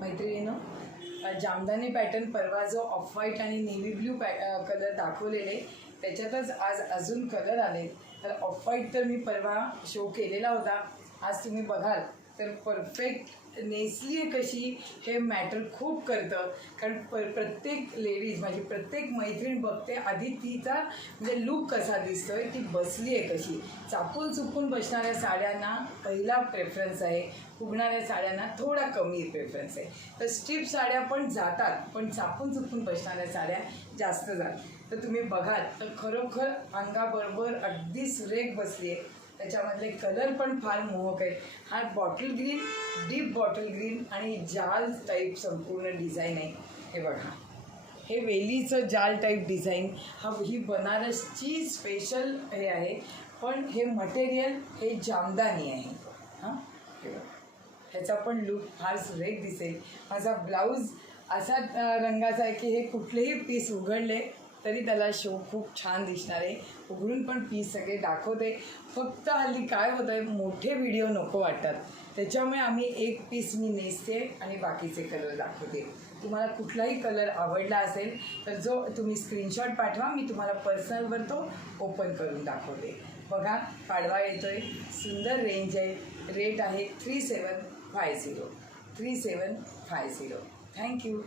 मैत्रिणींनो, जामदानी पॅटर्न परवा जो ऑफ व्हाईट आणि नेव्ही ब्ल्यू कलर दाखवलेले त्याच्यातच आज अजून कलर आले. तर ऑफ व्हाईट तर मी परवा शो केलेला होता. आज तुम्ही बघाल तर परफेक्ट नेसली आहे कशी हे मॅटर खूप करतं. कारण प्रत्येक लेडीज माझी प्रत्येक मैत्रीण बघते आधी तिचा म्हणजे लूक कसा दिसतोय, ती बसली आहे कशी. चापून चुपून बसणाऱ्या साड्यांना पहिला प्रेफरन्स आहे, फुगणाऱ्या साड्यांना थोडा कमी प्रेफरन्स आहे. तर स्ट्रीप साड्या पण जातात, पण चापून चुपून बसणाऱ्या साड्या जास्त जातात. तर तुम्ही बघाल तर खरोखर अंगाबरोबर अगदी सुरेख बसली आहे. त्याच्यामधले कलर पण फार मोहक आहेत. हा bottle green, deep bottle green आणि जाल टाईप संपूर्ण डिझाईन आहे. हे बघा, हे वेलीचं जाल टाईप डिझाईन. ही बनारसची स्पेशल हे आहे, पण हे मटेरियल हे जामदानी आहे. हां, हे बघा, ह्याचा पण लूक फार सुरेख दिसेल. माझा ब्लाऊज असा रंगाचा आहे की हे कुठलेही पीस उघडले तरी त्याला शो खूप छान दिसणार आहे. उघडून पण पीस सगळे दाखवते. फक्त हल्ली काय होतं आहे, मोठे व्हिडिओ नको वाटतात, त्याच्यामुळे आम्ही एक पीस मी नेसते आणि बाकीचे कलर दाखवते. तुम्हाला कुठलाही कलर आवडला असेल तर जो तुम्ही स्क्रीनशॉट पाठवा, मी तुम्हाला पर्सनलवर तो ओपन करून दाखवते. बघा, पाडवा येतो आहे, सुंदर रेंज आहे. रेट आहे 3750. 3750. थँक्यू.